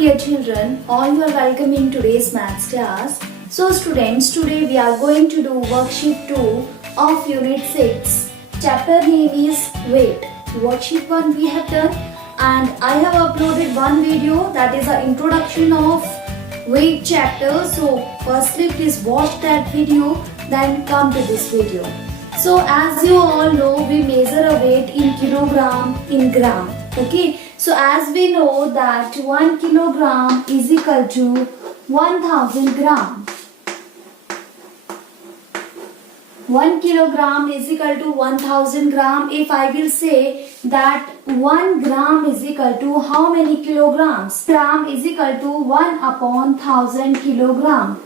dear children, all you are welcome in today's maths class. So students, today we are going to do worksheet 2 of unit 6. Chapter name is weight. Worksheet 1 we have done and I have uploaded one video that is an introduction of weight chapter. So firstly please watch that video, then come to this video. So as you all know, we measure a weight in kilogram, in gram. Okay, so as we know that 1 kilogram is equal to 1000 gram. 1 kilogram is equal to 1000 gram. If I will say that 1 gram is equal to how many kilograms? Gram is equal to 1 upon 1000 kilogram.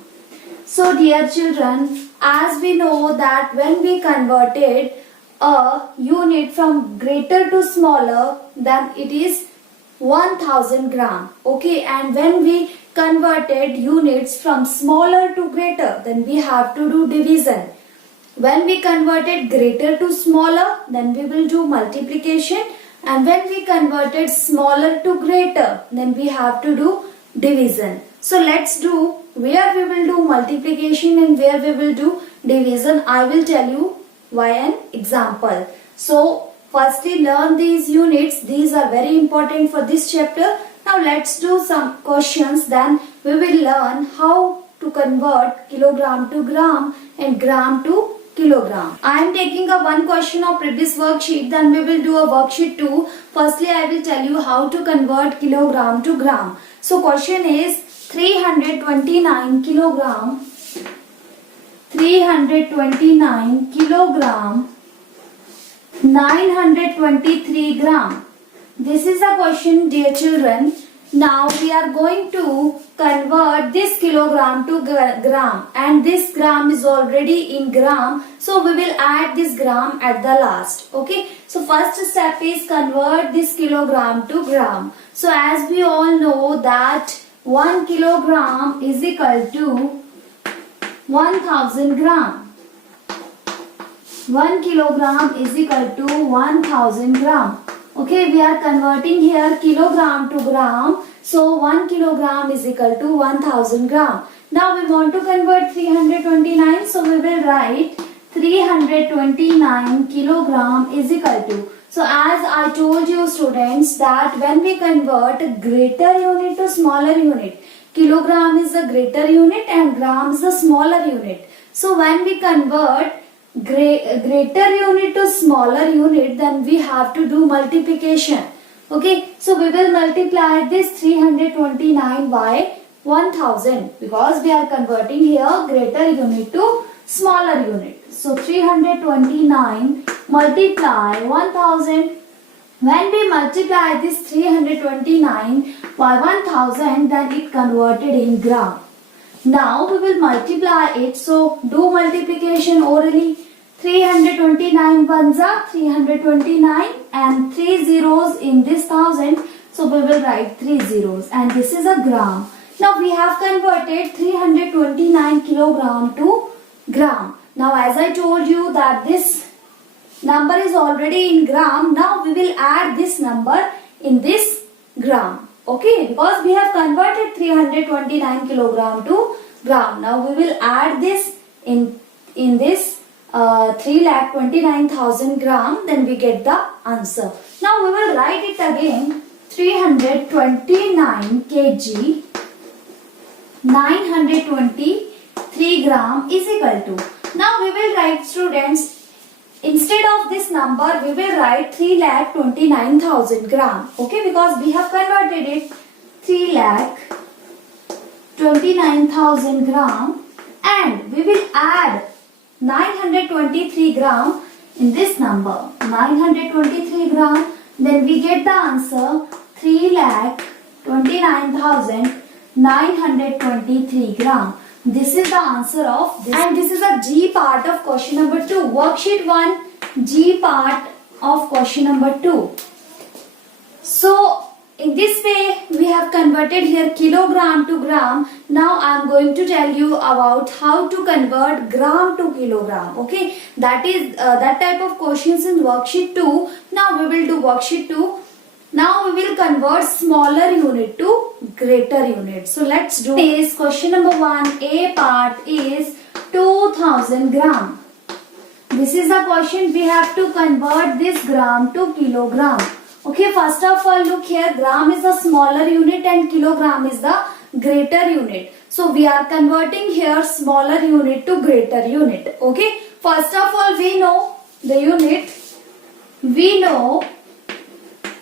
So dear children, as we know that when we converted a unit from greater to smaller, then it is 1000 gram. Okay, and when we converted units from smaller to greater, then we have to do division. When we converted greater to smaller, then we will do multiplication, and when we converted smaller to greater, then we have to do division. So let's do where we will do multiplication and where we will do division. I will tell you by an example. So firstly learn these units. These are very important for this chapter. Now let's do some questions. Then we will learn how to convert kilogram to gram and gram to kilogram. I am taking a one question of previous worksheet. Then we will do a worksheet 2. Firstly I will tell you how to convert kilogram to gram. So question is 329 kilogram. 329 kilogram, 923 gram. This is the question, dear children. Now we are going to convert this kilogram to gram, and this gram is already in gram, so we will add this gram at the last. Okay, so first step is convert this kilogram to gram. So as we all know that 1 kilogram is equal to 1000 gram. 1 kilogram is equal to 1000 gram. Okay, we are converting here kilogram to gram. So 1 kilogram is equal to 1000 gram. Now we want to convert 329. So we will write 329 kilogram is equal to. So as I told you students that when we convert greater unit to smaller unit, kilogram is the greater unit and gram is the smaller unit. So when we convert greater unit to smaller unit, then we have to do multiplication. Okay, so we will multiply this 329 by 1000 because we are converting here greater unit to smaller unit. So 329 multiply 1000. When we multiply this 329 by 1000, then it converted in gram. Now we will multiply it. So do multiplication orally. 329 ones are 329 and 3 zeros in this 1000. So we will write 3 zeros and this is a gram. Now we have converted 329 kilogram to gram. Now as I told you that this number is already in gram. Now we will add this number in this gram. Okay, because we have converted 329 kilogram to gram. Now we will add this in this 3,29,000 gram. Then we get the answer. Now we will write it again. 329 kg, 923 gram is equal to. Now we will write, students, instead of this number, we will write 3,29,000 gram. Okay, because we have converted it 3,29,000 gram, and we will add 923 gram in this number. 923 gram. Then we get the answer 3,29,923 gram. This is the answer of this, and this is a G part of question number 2. Worksheet 1, G part of question number 2. So in this way we have converted here kilogram to gram. Now I am going to tell you about how to convert gram to kilogram. Okay, that is that type of questions in worksheet 2. Now we will do worksheet 2. Now we will convert smaller unit to greater unit. So let's do this. Question number 1, A part is 2000 gram. This is the question. We have to convert this gram to kilogram. Okay, first of all, look here. Gram is the smaller unit and kilogram is the greater unit. So we are converting here smaller unit to greater unit. Okay, first of all, we know the unit. We know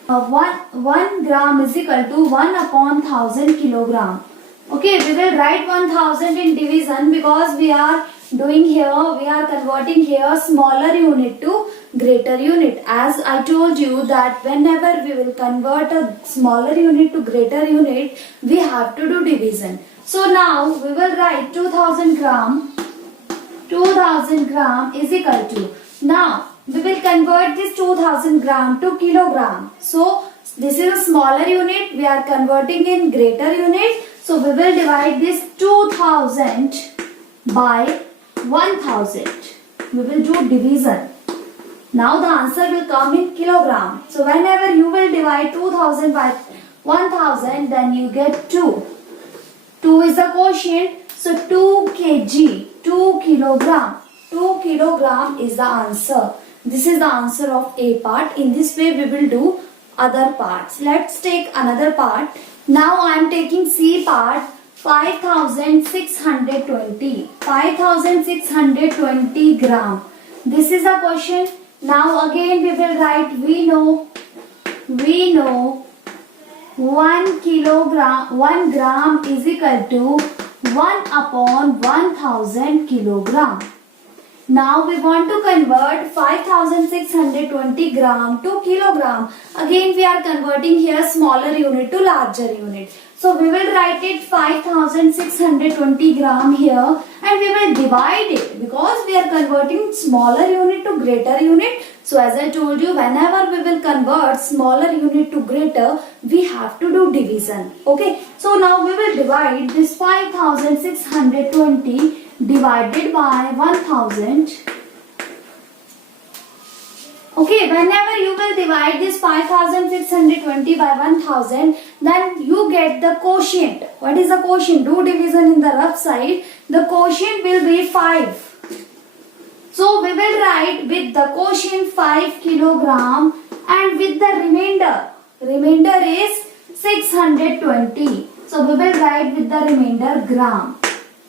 1 gram is equal to 1 upon 1000 kilogram. Okay, we will write 1000 in division because we are doing here, we are converting here smaller unit to greater unit. As I told you that whenever we will convert a smaller unit to greater unit, we have to do division. So now we will write 2000 gram. 2000 gram is equal to, now we will convert this 2000 gram to kilogram. So this is a smaller unit, we are converting in greater unit. So we will divide this 2000 by 1000. We will do division. Now the answer will come in kilogram. So whenever you will divide 2000 by 1000, then you get 2. 2 is the quotient. So 2 kg, 2 kilogram. 2 kilogram is the answer. This is the answer of A part. In this way we will do other parts. Let's take another part. Now I am taking C part. 5620. 5620 gram. This is the question. Now again we will write, we know 1 kilogram, 1 gram is equal to 1 upon 1000 kilogram. Now we want to convert 5620 gram to kilogram. Again we are converting here smaller unit to larger unit. So we will write it 5620 gram here and we will divide it because we are converting smaller unit to greater unit. So as I told you, whenever we will convert smaller unit to greater, we have to do division. Okay. So now we will divide this 5620 divided by 1000. Okay, whenever you will divide this 5620 by 1000, then you get the quotient. What is the quotient? Do division in the rough side. The quotient will be 5. So we will write with the quotient 5 kilogram and with the remainder. Remainder is 620. So we will write with the remainder gram.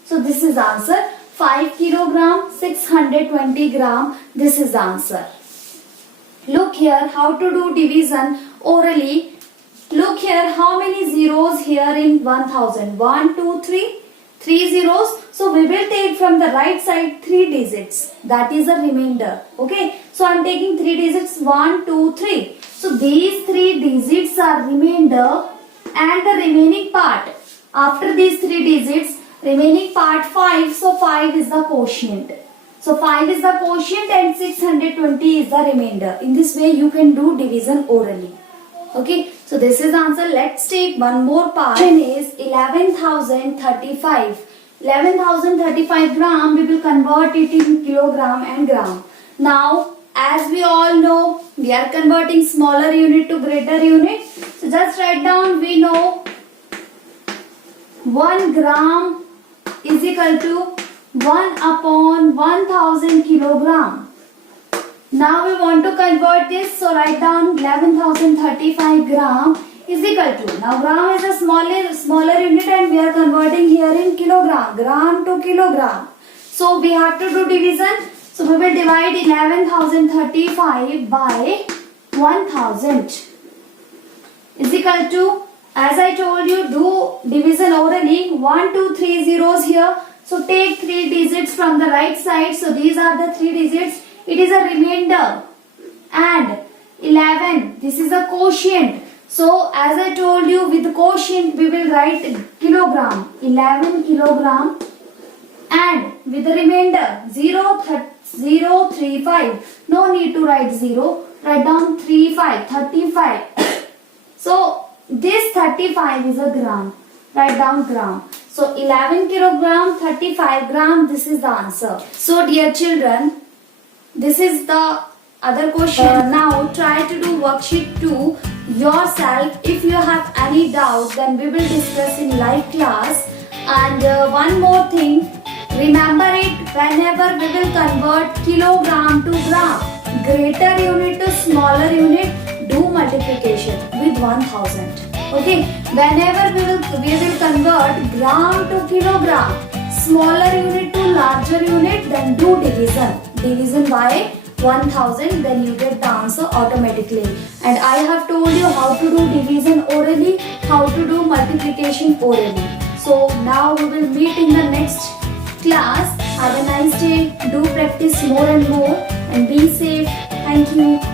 So this is answer. 5 kilogram, 620 gram. This is the answer. Look here how to do division orally. Look here how many zeros here in 1000. 1, 2, 3. 3 zeros. So we will take from the right side 3 digits. That is the remainder. Okay. So I am taking 3 digits. 1, 2, 3. So these 3 digits are remainder and the remaining part. After these 3 digits, remaining part 5. So 5 is the quotient. So 5 is the quotient and 620 is the remainder. In this way you can do division orally. Okay. So this is the answer. Let's take one more part. Question is 11,035. 11,035 gram. We will convert it in kilogram and gram. Now as we all know, we are converting smaller unit to greater unit. So just write down, we know 1 gram is equal to 1 upon 1000 kilogram. Now we want to convert this. So write down 11,035 gram is equal to. Now gram is a smaller unit and we are converting here in kilogram. Gram to kilogram. So we have to do division. So we will divide 11,035 by 1000 is equal to, as I told you, do division orally. 1, 2, 3 zeros here. So take 3 digits from the right side. So these are the 3 digits. It is a remainder. And 11. This is a quotient. So as I told you, with the quotient we will write kilogram. 11 kilogram. And with the remainder 0.035. No need to write 0. Write down 35. 35. So this 35 is a gram. Write down gram. So 11 kilogram, 35 gram, this is the answer. So dear children, this is the other question. Now try to do worksheet 2. yourself. If you have any doubt, then we will discuss in live class. And one more thing, remember it, whenever we will convert kilogram to gram, greater unit to smaller unit, do multiplication with 1000. Okay, whenever we will convert gram to kilogram, smaller unit to larger unit, then do division by 1000, then you get the answer automatically. And I have told you how to do division orally, how to do multiplication orally. So now we will meet in the next class. Have a nice day. Do practice more and more and be safe. Thank you.